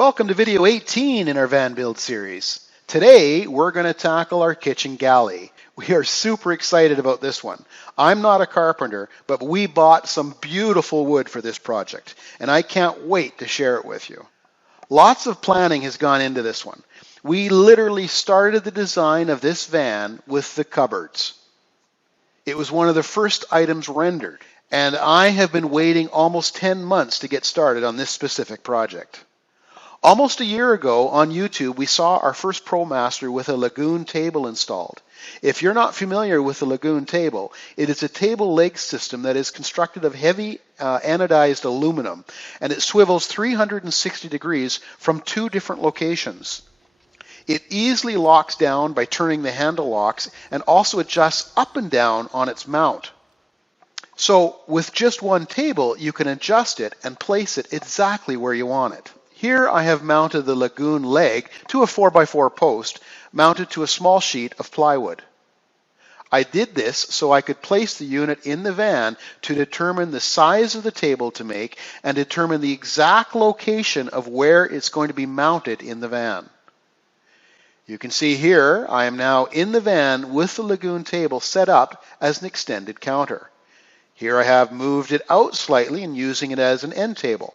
Welcome to video 18 in our van build series. Today we're going to tackle our kitchen galley. We are super excited about this one. I'm not a carpenter, but we bought some beautiful wood for this project, and I can't wait to share it with you. Lots of planning has gone into this one. We literally started the design of this van with the cupboards. It was one of the first items rendered, and I have been waiting almost 10 months to get started on this specific project. Almost a year ago on YouTube, we saw our first PROMASTER with a Lagun table installed. If you're not familiar with the Lagun table, it is a table leg system that is constructed of heavy anodized aluminum, and it swivels 360 degrees from two different locations. It easily locks down by turning the handle locks and also adjusts up and down on its mount. So with just one table, you can adjust it and place it exactly where you want it. Here I have mounted the Lagun leg to a 4x4 post mounted to a small sheet of plywood. I did this so I could place the unit in the van to determine the size of the table to make and determine the exact location of where it's going to be mounted in the van. You can see here I am now in the van with the Lagun table set up as an extended counter. Here I have moved it out slightly and using it as an end table.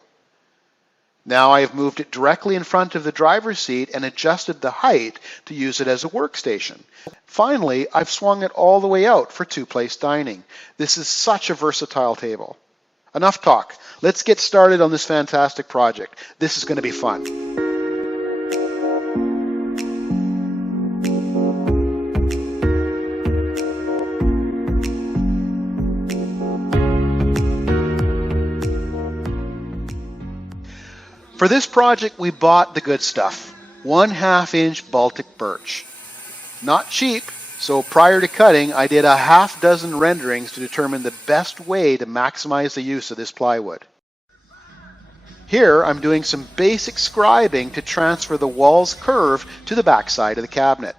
Now I have moved it directly in front of the driver's seat and adjusted the height to use it as a workstation. Finally, I've swung it all the way out for two-place dining. This is such a versatile table. Enough talk. Let's get started on this fantastic project. This is going to be fun. For this project, we bought the good stuff, 1/2 inch Baltic Birch. Not cheap, so prior to cutting, I did a half dozen renderings to determine the best way to maximize the use of this plywood. Here, I'm doing some basic scribing to transfer the wall's curve to the back side of the cabinet.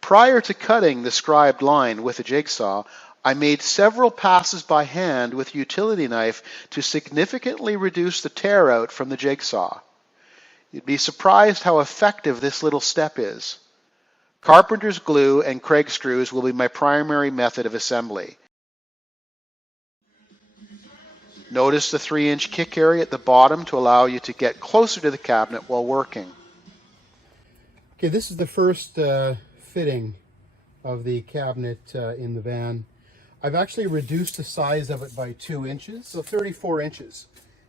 Prior to cutting the scribed line with a jigsaw, I made several passes by hand with a utility knife to significantly reduce the tear out from the jigsaw. You'd be surprised how effective this little step is. Carpenter's glue and Craig screws will be my primary method of assembly. Notice the 3-inch kick area at the bottom to allow you to get closer to the cabinet while working. Okay, this is the first fitting of the cabinet in the van. I've actually reduced the size of it by 2 inches, so 34 inches.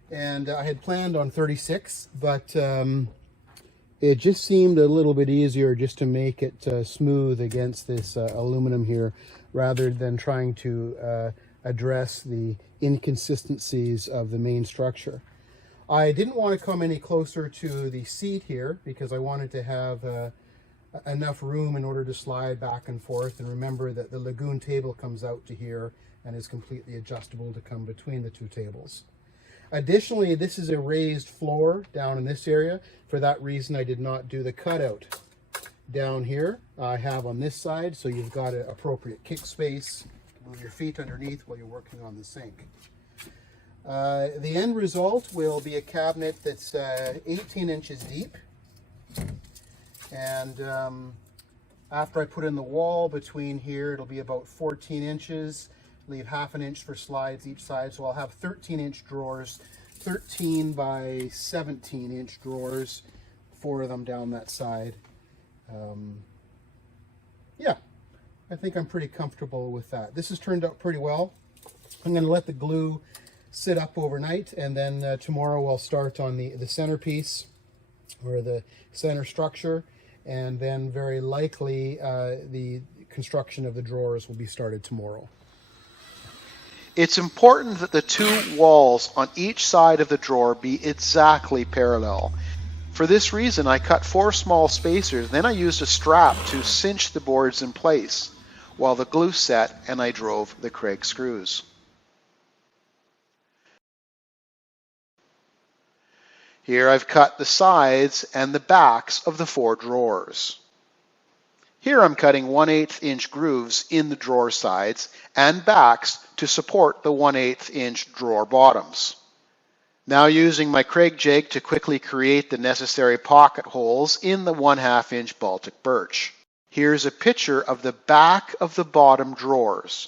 And I had planned on 36, but it just seemed a little bit easier just to make it smooth against this aluminum here, rather than trying to address the inconsistencies of the main structure. I didn't want to come any closer to the seat here because I wanted to have enough room in order to slide back and forth, and remember that the Lagun table comes out to here and is completely adjustable to come between the two tables. Additionally, this is a raised floor down in this area. For that reason, I did not do the cutout down here. I have on this side, so you've got an appropriate kick space. Move your feet underneath while you're working on the sink. The end result will be a cabinet that's 18 inches deep. And after I put in the wall between here, it'll be about 14 inches. Leave 1/2 inch for slides each side. So I'll have 13-inch drawers, 13 by 17-inch drawers, 4 of them down that side. Yeah, I think I'm pretty comfortable with that. This has turned out pretty well. I'm going to let the glue sit up overnight, and then tomorrow I'll start on the centerpiece, or the center structure, and then very likely the construction of the drawers will be started tomorrow. It's important that the two walls on each side of the drawer be exactly parallel. For this reason, I cut 4 small spacers, then I used a strap to cinch the boards in place while the glue set and I drove the Craig screws. Here I've cut the sides and the backs of the 4 drawers. Here I'm cutting 1/8 inch grooves in the drawer sides and backs to support the 1/8 inch drawer bottoms. Now using my Craig jig to quickly create the necessary pocket holes in the 1/2 inch Baltic birch. Here's a picture of the back of the bottom drawers.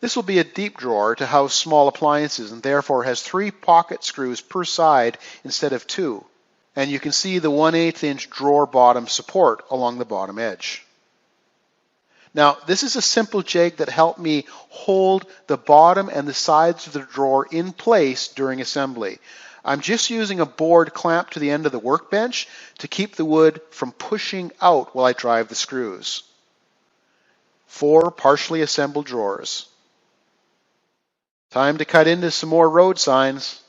This will be a deep drawer to house small appliances and therefore has 3 pocket screws per side instead of 2. And you can see the 1/8 inch drawer bottom support along the bottom edge. Now, this is a simple jig that helped me hold the bottom and the sides of the drawer in place during assembly. I'm just using a board clamped to the end of the workbench to keep the wood from pushing out while I drive the screws. 4 partially assembled drawers. Time to cut into some more road signs.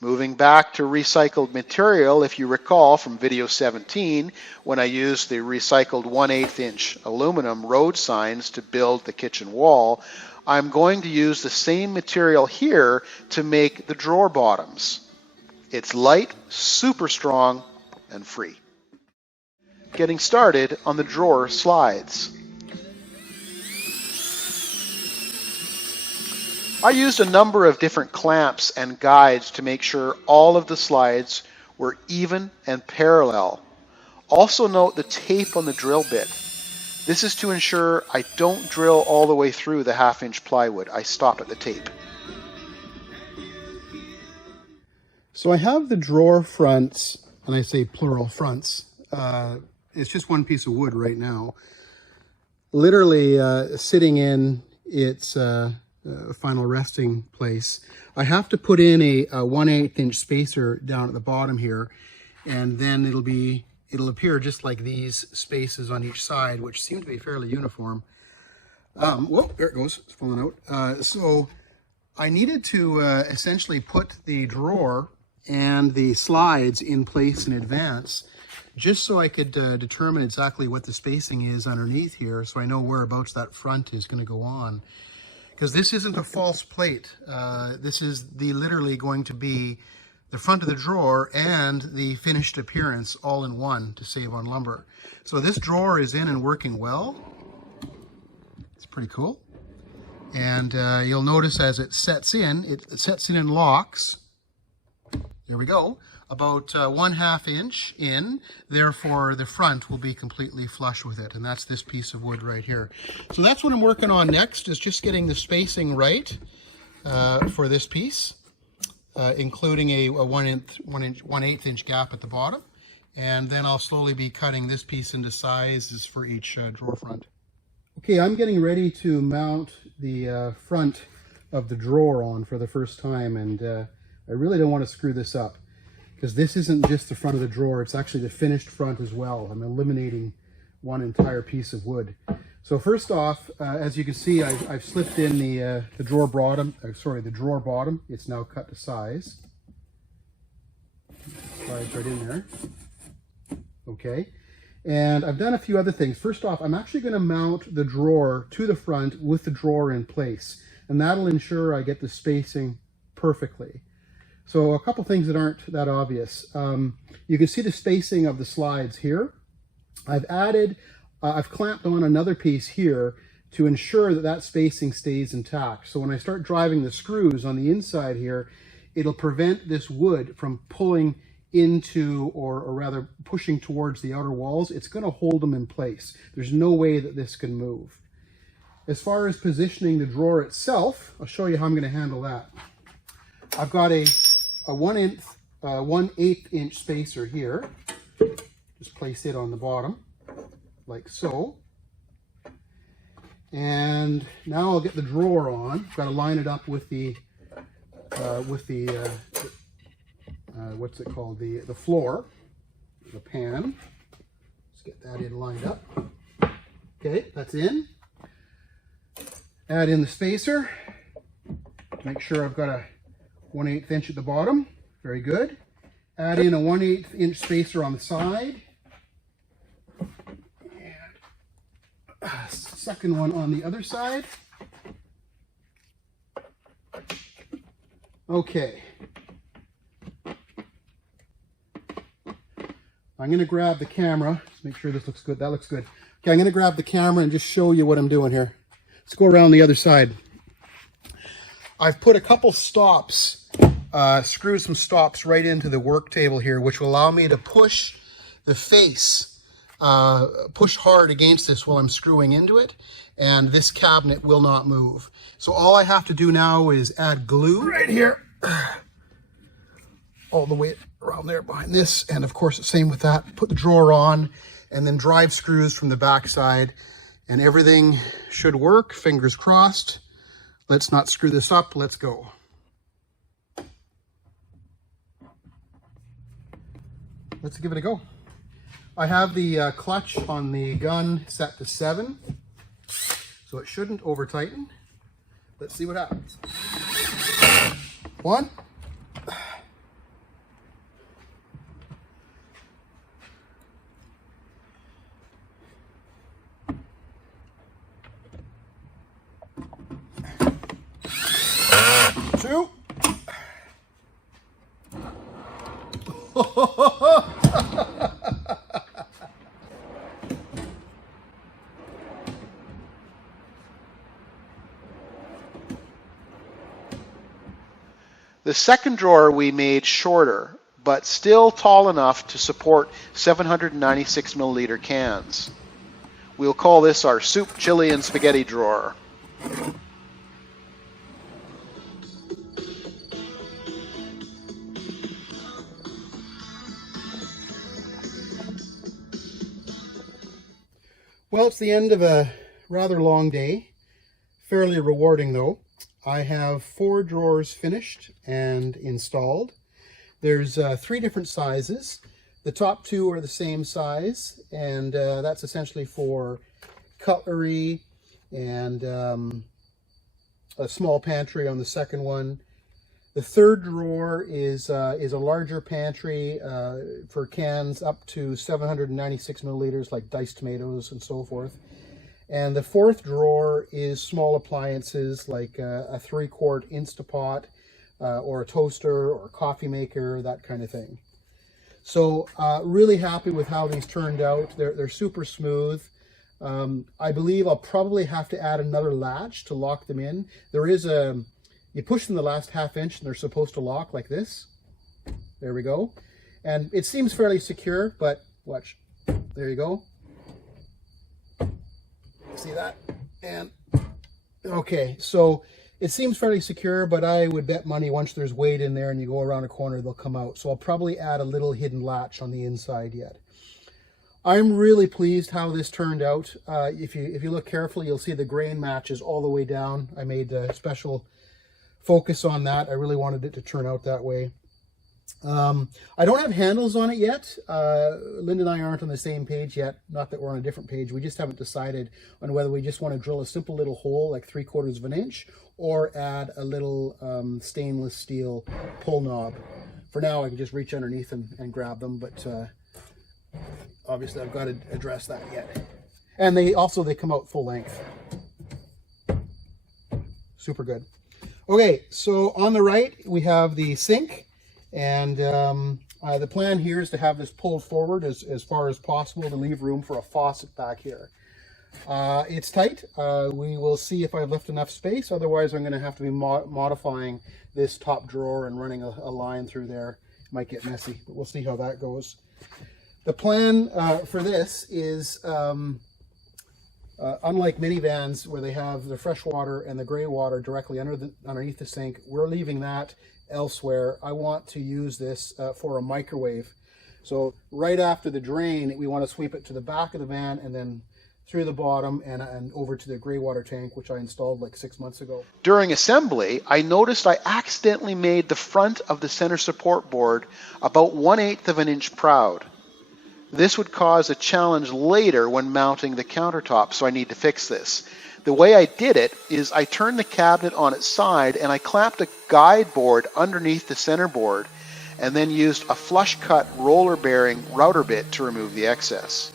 Moving back to recycled material, if you recall from video 17, when I used the recycled 1/8 inch aluminum road signs to build the kitchen wall, I'm going to use the same material here to make the drawer bottoms. It's light, super strong, and free. Getting started on the drawer slides. I used a number of different clamps and guides to make sure all of the slides were even and parallel. Also note the tape on the drill bit. This is to ensure I don't drill all the way through the 1/2 inch plywood. I stop at the tape. So I have the drawer fronts, and I say plural fronts. It's just one piece of wood right now. Literally sitting in its final resting place. I have to put in a 1/8 inch spacer down at the bottom here, and then it'll appear just like these spaces on each side, which seem to be fairly uniform. Whoa, there it goes, it's falling out. So I needed to essentially put the drawer and the slides in place in advance, just so I could determine exactly what the spacing is underneath here, so I know whereabouts that front is going to go on. Because this isn't a false plate. This is literally going to be the front of the drawer and the finished appearance all in one to save on lumber. So this drawer is in and working well. It's pretty cool. And you'll notice as it sets in locks. There we go. About 1/2 inch in, therefore the front will be completely flush with it, and that's this piece of wood right here. So that's what I'm working on next, is just getting the spacing right for this piece, including a 1/8 inch gap at the bottom, and then I'll slowly be cutting this piece into sizes for each drawer front. Okay, I'm getting ready to mount the front of the drawer on for the first time, and I really don't want to screw this up, because this isn't just the front of the drawer, it's actually the finished front as well. I'm eliminating one entire piece of wood. So first off, as you can see, I've slipped in the drawer bottom. The drawer bottom. It's now cut to size. Slides right in there. Okay, and I've done a few other things. First off, I'm actually going to mount the drawer to the front with the drawer in place, and that'll ensure I get the spacing perfectly. So a couple things that aren't that obvious. You can see the spacing of the slides here. I've clamped on another piece here to ensure that that spacing stays intact. So when I start driving the screws on the inside here, it'll prevent this wood from pulling into, or rather pushing towards the outer walls. It's going to hold them in place. There's no way that this can move. As far as positioning the drawer itself, I'll show you how I'm going to handle that. I've got a 1/8 inch spacer here. Just place it on the bottom, like so. And now I'll get the drawer on. I've got to line it up with the what's it called? The floor, the pan. Let's get that in lined up. Okay, that's in. Add in the spacer. Make sure I've got a 1/8 inch at the bottom. Very good. Add in a 1/8 inch spacer on the side. And a second one on the other side. Okay. I'm going to grab the camera. Just make sure this looks good. That looks good. Okay, I'm going to grab the camera and just show you what I'm doing here. Let's go around the other side. I've put a couple stops screw some stops right into the work table here, which will allow me to push the face, push hard against this while I'm screwing into it, and this cabinet will not move. So all I have to do now is add glue right here, all the way around there behind this, and of course the same with that. Put the drawer on, and then drive screws from the back side, and everything should work, fingers crossed. Let's not screw this up, let's go. Let's give it a go. I have the clutch on the gun set to 7, so it shouldn't over tighten. Let's see what happens. 1. 2. The second drawer we made shorter, but still tall enough to support 796 milliliter cans. We'll call this our soup, chili, and spaghetti drawer. Well, it's the end of a rather long day, fairly rewarding though. I have 4 drawers finished and installed. There's 3 different sizes. The top 2 are the same size, and that's essentially for cutlery and a small pantry on the second one. The third drawer is a larger pantry for cans up to 796 milliliters, like diced tomatoes and so forth. And the fourth drawer is small appliances like a 3-quart Instapot or a toaster or a coffee maker, that kind of thing. So really happy with how these turned out. They're super smooth. I believe I'll probably have to add another latch to lock them in. There is you push them the last ½ inch and they're supposed to lock like this. There we go. And it seems fairly secure, but watch. There you go. See that? And okay, so it seems fairly secure, but I would bet money once there's weight in there and you go around a corner, they'll come out. So I'll probably add a little hidden latch on the inside yet. I'm really pleased how this turned out. If you look carefully, you'll see the grain matches all the way down. I made a special focus on that. I really wanted it to turn out that way. I don't have handles on it yet. Linda and I aren't on the same page yet. Not that we're on a different page. We just haven't decided on whether we just want to drill a simple little hole like 3/4 of an inch or add a little stainless steel pull knob. For now, I can just reach underneath and grab them, but obviously I've got to address that yet. And they come out full length. Super good. Okay, so on the right, we have the sink. And the plan here is to have this pulled forward as far as possible to leave room for a faucet back here. It's tight. We will see if I've left enough space. Otherwise, I'm going to have to be modifying this top drawer and running a line through there. It might get messy, but we'll see how that goes. The plan for this is, unlike minivans where they have the fresh water and the gray water directly underneath the sink, we're leaving that elsewhere. I want to use this for a microwave. So right after the drain, we want to sweep it to the back of the van and then through the bottom and over to the gray water tank, which I installed like 6 months ago. During assembly, I noticed I accidentally made the front of the center support board about 1/8 of an inch proud. This would cause a challenge later when mounting the countertop, so I need to fix this. The way I did it is I turned the cabinet on its side and I clamped a guide board underneath the center board and then used a flush cut roller bearing router bit to remove the excess.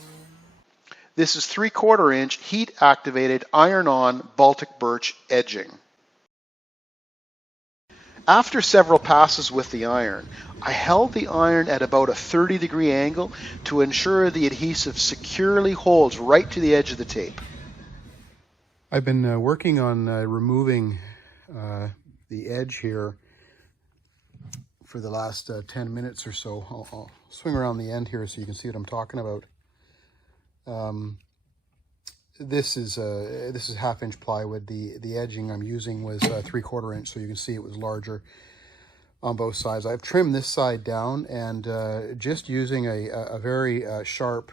This is 3/4 inch heat activated iron on Baltic Birch edging. After several passes with the iron, I held the iron at about a 30-degree angle to ensure the adhesive securely holds right to the edge of the tape. I've been working on removing the edge here for the last 10 minutes or so. I'll swing around the end here so you can see what I'm talking about. This is 1/2 inch plywood. The edging I'm using was 3/4 inch, so you can see it was larger on both sides. I've trimmed this side down, and just using a very sharp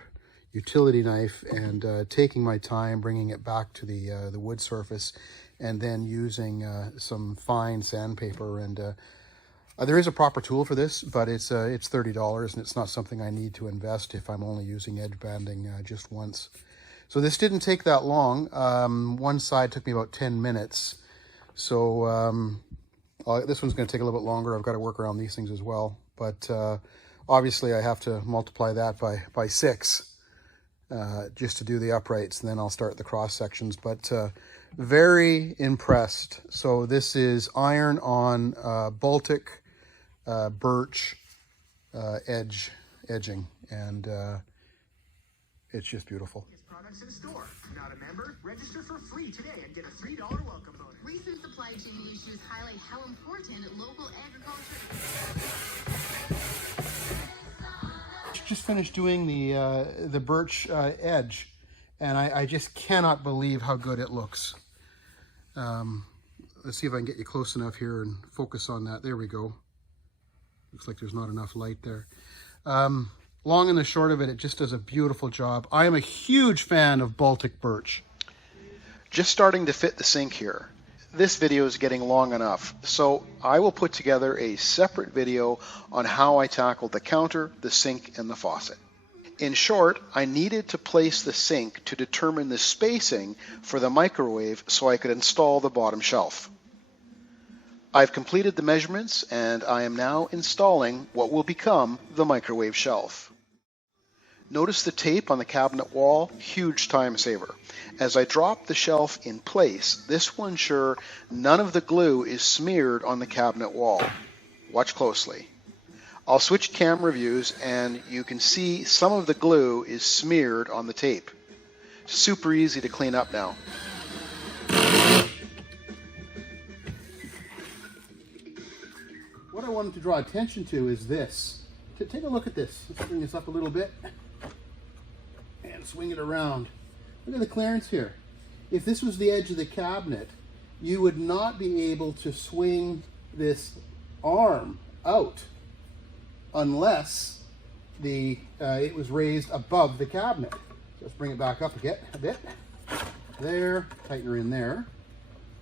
utility knife and taking my time, bringing it back to the wood surface, and then using some fine sandpaper. And there is a proper tool for this, but it's $30, and it's not something I need to invest if I'm only using edge banding just once. So this didn't take that long. One side took me about 10 minutes. So this one's going to take a little bit longer. I've got to work around these things as well. But obviously I have to multiply that by 6 just to do the uprights, and then I'll start the cross sections. But very impressed. So this is iron on Baltic Birch edging, and it's just beautiful. Products in store. Not a member? Register for free today and get a $3 welcome bonus. Recent supply chain issues highlight how important local agriculture is. Just finished doing the birch edge, and I just cannot believe how good it looks. Let's see if I can get you close enough here and focus on that. There we go. Looks like there's not enough light there. Long and the short of it, it just does a beautiful job. I am a huge fan of Baltic Birch. Just starting to fit the sink here. This video is getting long enough, so I will put together a separate video on how I tackled the counter, the sink, and the faucet. In short, I needed to place the sink to determine the spacing for the microwave so I could install the bottom shelf. I've completed the measurements, and I am now installing what will become the microwave shelf. Notice the tape on the cabinet wall, huge time saver. As I drop the shelf in place, this will ensure none of the glue is smeared on the cabinet wall. Watch closely. I'll switch camera views, and you can see some of the glue is smeared on the tape. Super easy to clean up now. What I wanted to draw attention to is this. Take a look at this. Let's bring this up a little bit and swing it around. Look at the clearance here. If this was the edge of the cabinet, you would not be able to swing this arm out unless it was raised above the cabinet. So let's bring it back up a bit. There, tighten her in there.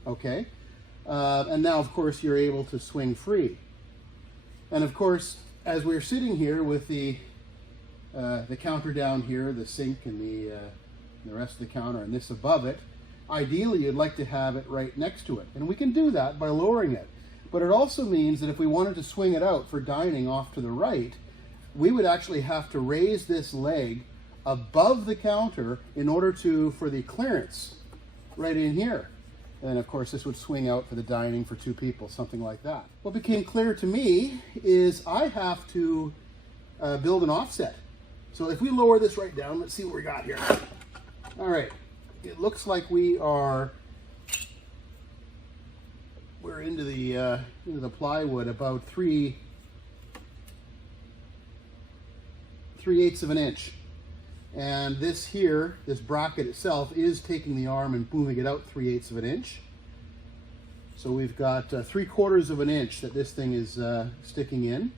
Okay. And now, of course, you're able to swing free. And of course, as we're sitting here with the counter down here, the sink and the rest of the counter, and this above it, ideally you'd like to have it right next to it. And we can do that by lowering it. But it also means that if we wanted to swing it out for dining off to the right, we would actually have to raise this leg above the counter in order for the clearance right in here. And of course this would swing out for the dining for 2 people, something like that. What became clear to me is I have to build an offset. So if we lower this right down, let's see what we got here. All right, it looks like we're into the plywood about 3/8 of an inch. And this here, this bracket itself, is taking the arm and moving it out 3/8 of an inch. So we've got 3/4 of an inch that this thing is sticking in.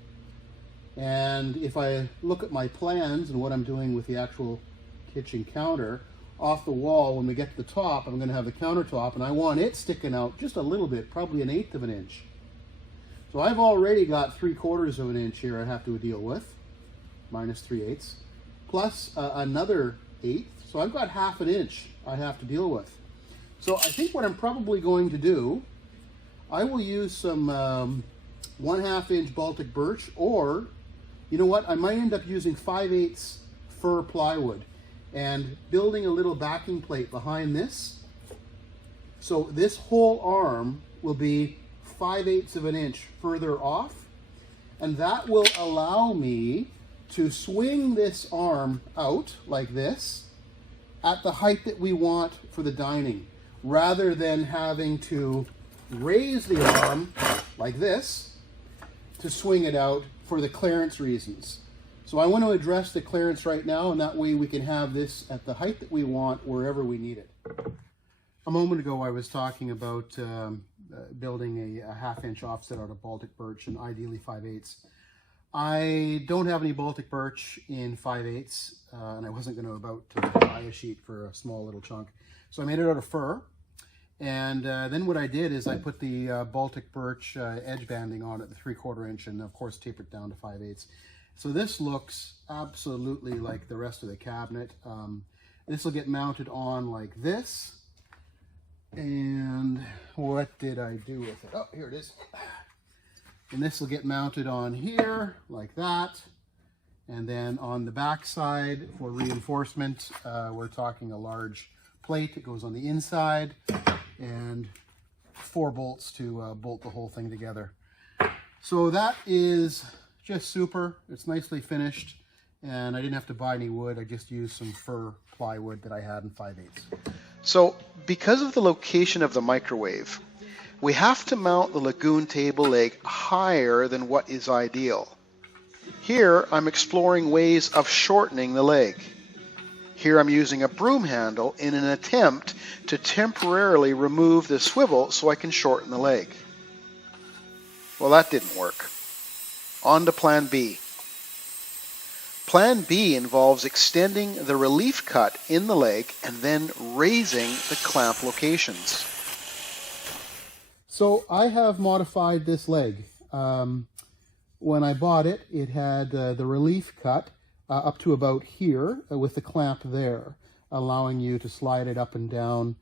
And if I look at my plans and what I'm doing with the actual kitchen counter, off the wall, when we get to the top, I'm going to have the countertop, and I want it sticking out just a little bit, probably 1/8 of an inch. So I've already got 3/4 of an inch here I have to deal with, minus 3/8, plus another 1/8. So I've got 1/2 inch I have to deal with. So I think what I'm probably going to do, I will use some 1/2 inch Baltic Birch, or you know what, I might end up using 5/8 fir plywood and building a little backing plate behind this. So this whole arm will be 5/8 of an inch further off, and that will allow me to swing this arm out like this at the height that we want for the dining, rather than having to raise the arm like this to swing it out for the clearance reasons. So I want to address the clearance right now, and that way we can have this at the height that we want wherever we need it. A moment ago I was talking about building a half-inch offset out of Baltic birch, and ideally 5/8. I don't have any Baltic birch in 5/8, and I wasn't going to buy a sheet for a small little chunk. So I made it out of fir, and then what I did is I put the Baltic birch edge banding on it, the 3/4 inch, and of course tapered it down to 5/8. So this looks absolutely like the rest of the cabinet. This will get mounted on like this. And what did I do with it? Oh, here it is. And this will get mounted on here like that. And then on the back side for reinforcement, we're talking a large plate. It goes on the inside and 4 bolts to bolt the whole thing together. So that is just super. It's nicely finished, and I didn't have to buy any wood. I just used some fir plywood that I had in 5/8. So because of the location of the microwave, we have to mount the Lagun table leg higher than what is ideal. Here I'm exploring ways of shortening the leg. Here I'm using a broom handle in an attempt to temporarily remove the swivel so I can shorten the leg. Well, that didn't work. On to Plan B. Plan B involves extending the relief cut in the leg and then raising the clamp locations. So I have modified this leg. When I bought it, it had the relief cut up to about here with the clamp there, allowing you to slide it up and down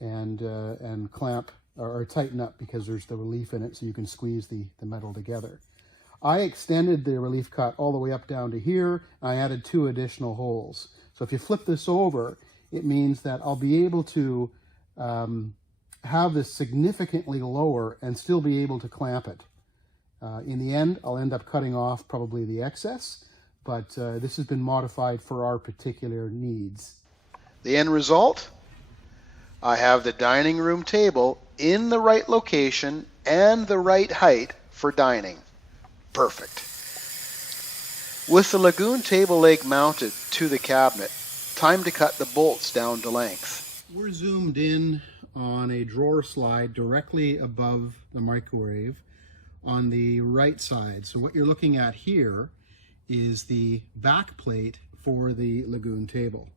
and clamp or tighten up because there's the relief in it, so you can squeeze the metal together. I extended the relief cut all the way up down to here, and I added 2 additional holes. So if you flip this over, it means that I'll be able to have this significantly lower and still be able to clamp it. In the end, I'll end up cutting off probably the excess, but this has been modified for our particular needs. The end result? I have the dining room table in the right location and the right height for dining. Perfect. With the Lagun table leg mounted to the cabinet, time to cut the bolts down to length. We're zoomed in on a drawer slide directly above the microwave on the right side. So what you're looking at here is the back plate for the Lagun table.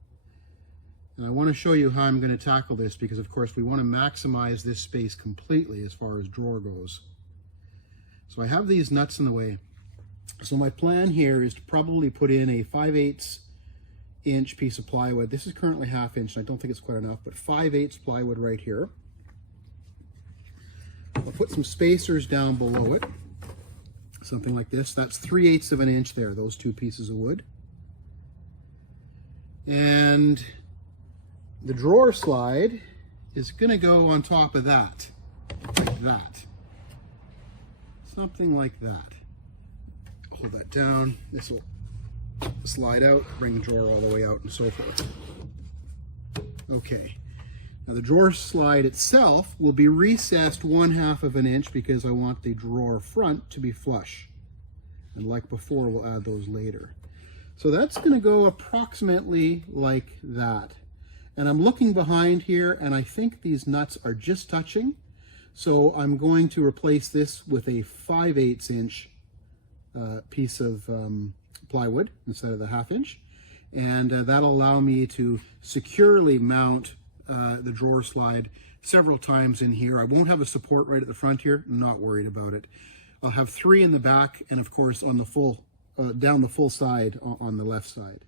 And I want to show you how I'm going to tackle this because, of course, we want to maximize this space completely as far as drawer goes. So I have these nuts in the way. So my plan here is to probably put in a 5/8 inch piece of plywood. This is currently 1/2 inch, and I don't think it's quite enough, but 5/8 plywood right here. I'll put some spacers down below it, something like this. That's 3/8 of an inch there, those 2 pieces of wood. And the drawer slide is going to go on top of that, like that. Something like that. Hold that down. This will slide out, bring the drawer all the way out, and so forth. Okay. Now the drawer slide itself will be recessed 1/2 of an inch because I want the drawer front to be flush. And like before, we'll add those later. So that's going to go approximately like that. And I'm looking behind here, and I think these nuts are just touching. So I'm going to replace this with a 5/8 inch piece of plywood instead of the 1/2 inch. And that'll allow me to securely mount the drawer slide several times in here. I won't have a support right at the front here. I'm not worried about it. I'll have 3 in the back, and of course on the full, down the full side on the left side.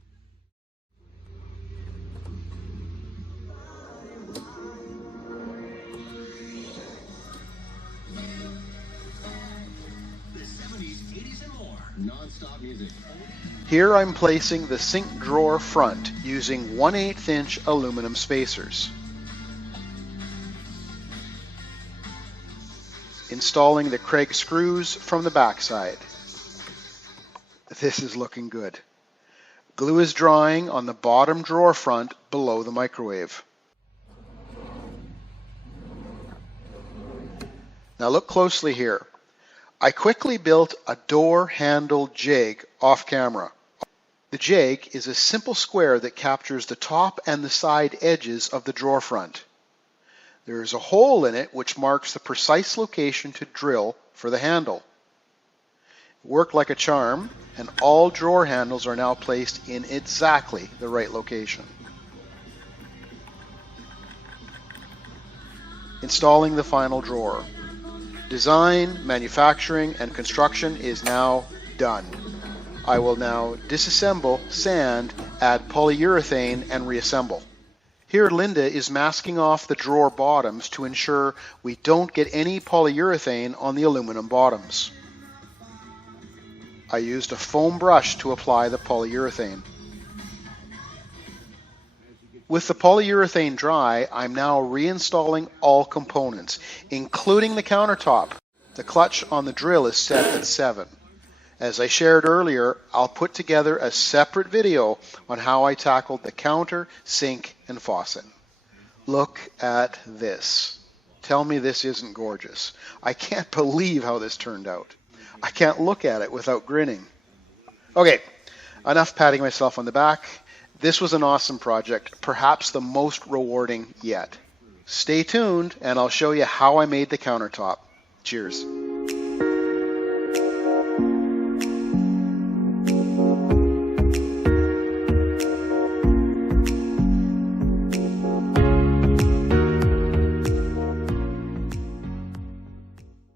Non-stop music. Here I'm placing the sink drawer front using 1/8 inch aluminum spacers. Installing the Craig screws from the backside. This is looking good. Glue is drying on the bottom drawer front below the microwave. Now look closely here. I quickly built a door handle jig off camera. The jig is a simple square that captures the top and the side edges of the drawer front. There is a hole in it which marks the precise location to drill for the handle. It worked like a charm, and all drawer handles are now placed in exactly the right location. Installing the final drawer. Design, manufacturing, and construction is now done. I will now disassemble, sand, add polyurethane, and reassemble. Here Linda is masking off the drawer bottoms to ensure we don't get any polyurethane on the aluminum bottoms. I used a foam brush to apply the polyurethane. With the polyurethane dry, I'm now reinstalling all components, including the countertop. The clutch on the drill is set at 7. As I shared earlier, I'll put together a separate video on how I tackled the counter, sink, and faucet. Look at this. Tell me this isn't gorgeous. I can't believe how this turned out. I can't look at it without grinning. Okay, enough patting myself on the back. This was an awesome project, perhaps the most rewarding yet. Stay tuned and I'll show you how I made the countertop. Cheers.